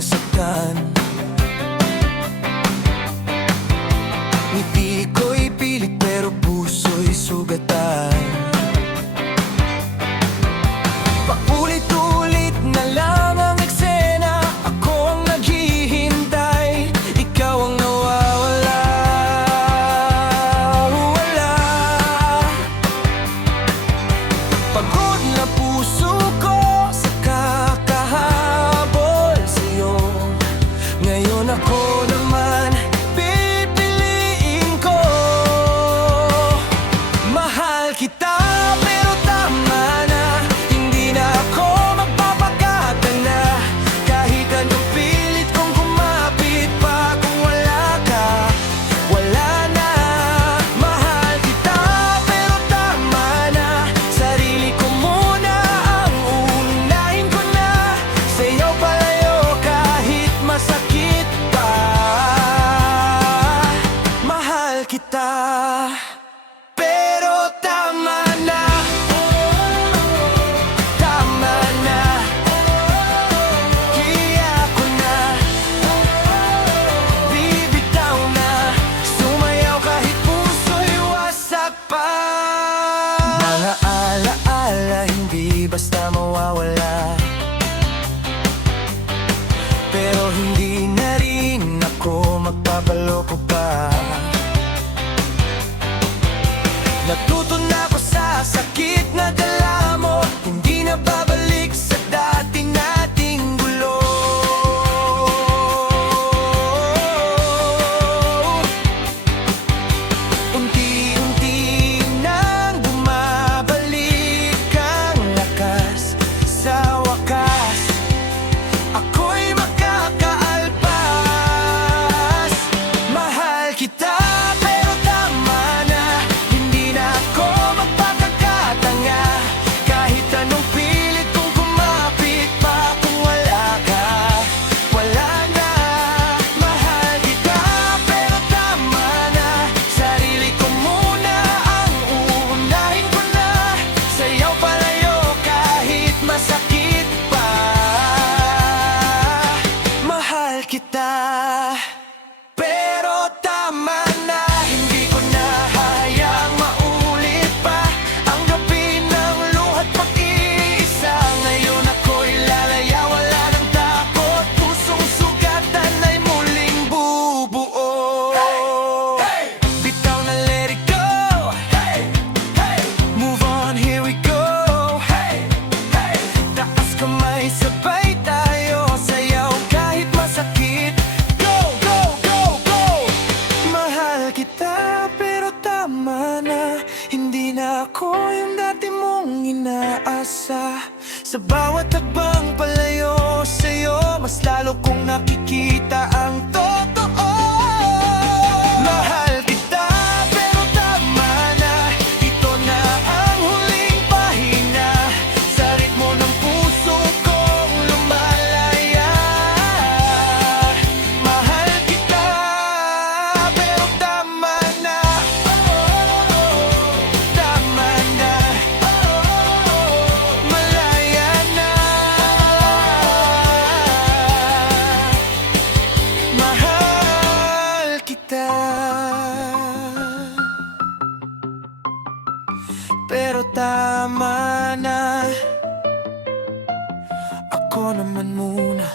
nasaktan. Ngiti ko'y pilit pero puso'y sugatan. Paulit-ulit na lang ang eksena, ako ang naghihintay, ikaw ang nawawala. Wala. Pagod na puso ko sa kakahabol sa'yo. Ngayon ako naman pipiliin ko. Mahal kita pero tama na, hindi na ako magpapakata na. Kahit anong pilit kong kumapit pa, kung wala ka, wala na. Mahal kita pero tama na, sarili ko muna ang uunahin ko na. Sa'yo palayo kahit masakit pa. Mahal kita pero tama na, tama na. Kaya ko na bibitaw na, sumayaw kahit puso'y wasak pa. Mga alaala hindi basta mawawala, pero hindi na rin ako magpapaloko pa. Natuto na ako sa sakit na dala mo, hindi na babalik sa dati nating gulo. Unti-unti nang bumabalik ang lakas, sa wakas ako'y makakaalpas. Mahal kita pero tama na, hindi na ako magpakakatanga. Kahit anong pilit kong kumapit pa, kung wala ka, wala na. Mahal kita pero tama na, sarili ko muna ang uunahin ko na. Sa'yo palayo kahit masakit pa. Mahal kita pero tama na, hindi ko na hayaang maulit pa ang gabi ng luha't pag-iisa. Ngayon ako'y lalaya, wala ng takot, pusong sugatan ay muling bubuo. Bitaw na let it go, move on, here we go. Taas kamay, sabay tayo, sayaw kahit masakit. Go, go, go, go! Mahal kita pero tama na, hindi na ako yung dati mong inaasa. Sa bawat habang palayo sa'yo, mas lalo kong nakikita ang totoo. Mahal kita pero tama na, ito na ang huling pahina. Sa ritmo ng puso kong lumalaya. Mahal kita pero tama na, tama na. Malaya na. Mahal kita pero tama na, ako naman muna